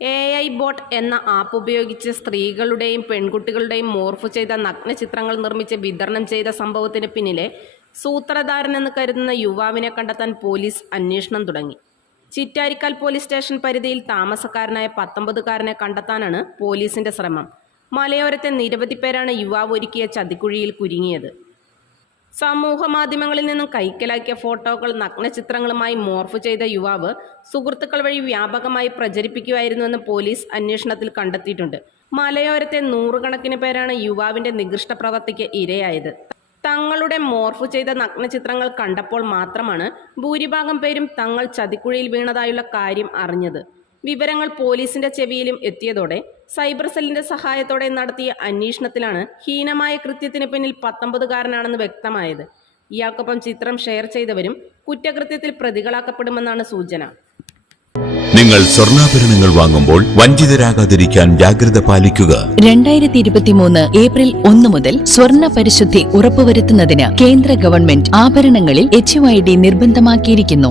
A I bot എന്ന app ഉപയോഗിച്ച് സ്ത്രീകളുടെയും പെൺകുട്ടികളുടെയും മോർഫ് ചെയ്ത നഗ്ന ചിത്രങ്ങൾ നിർമ്മിച്ച് വിതരണം ചെയ്ത സംഭവത്തിന് പിന്നിലെ സൂത്രധാരനെന്ന് കരുതുന്ന യുവാവിനെ കണ്ടെത്താൻ പോലീസ് അന്വേഷണം തുടങ്ങി. ചിറ്റാരിക്കാൽ പോലീസ് സ്റ്റേഷൻ പരിധിയിൽ താമസക്കാരനായ പത്തൊമ്പതുകാരനെ കണ്ടെത്താനാണ് പോലീസിന്റെ ശ്രമം. മലയോരത്തെ നിരവധി പേരാണ് യുവാവ് ഒരുക്കിയ ചതിക്കുഴിയിൽ കുരുങ്ങിയത്. സമൂഹ മാധ്യമങ്ങളിൽ നിന്നും കൈക്കലാക്കിയ ഫോട്ടോകൾ നഗ്നചിത്രങ്ങളുമായി മോർഫ് ചെയ്ത യുവാവ് സുഹൃത്തുക്കൾ വഴി വ്യാപകമായി പ്രചരിപ്പിക്കുമായിരുന്നുവെന്ന് പോലീസ് അന്വേഷണത്തിൽ കണ്ടെത്തിയിട്ടുണ്ട്. മലയോരത്തെ നൂറുകണക്കിന് പേരാണ് യുവാവിന്റെ നികൃഷ്ട പ്രവർത്തിക്ക് ഇരയായത്. തങ്ങളുടെ മോർഫ് ചെയ്ത നഗ്നചിത്രങ്ങൾ കണ്ടപ്പോൾ മാത്രമാണ് ഭൂരിഭാഗം പേരും തങ്ങൾ ചതിക്കുഴിയിൽ വീണതായുള്ള കാര്യം അറിഞ്ഞത്. വിവരങ്ങൾ പോലീസിന്റെ ചെവിയിലും എത്തിയതോടെ സൈബർ സെല്ലിന്റെ സഹായത്തോടെ നടത്തിയ അന്വേഷണത്തിലാണ് ഹീനമായ കൃത്യത്തിന് പിന്നിൽ പത്തൊമ്പതുകാരനാണെന്ന് വ്യക്തമായത്. ഇയാൾക്കൊപ്പം ചിത്രം ഷെയർ ചെയ്തവരും കുറ്റകൃത്യത്തിൽ പ്രതികളാക്കപ്പെടുമെന്നാണ് സൂചന. നിങ്ങൾ സ്വർണാഭരണങ്ങൾ വാങ്ങുമ്പോൾ വഞ്ചിതരാകാതിരിക്കാൻ ജാഗ്രത പാലിക്കുക. രണ്ടായിരത്തി ഇരുപത്തിമൂന്ന് ഏപ്രിൽ ഒന്ന് മുതൽ സ്വർണ പരിശുദ്ധി ഉറപ്പുവരുത്തുന്നതിന് കേന്ദ്ര ഗവൺമെന്റ് ആഭരണങ്ങളിൽ എച്ച് നിർബന്ധമാക്കിയിരിക്കുന്നു.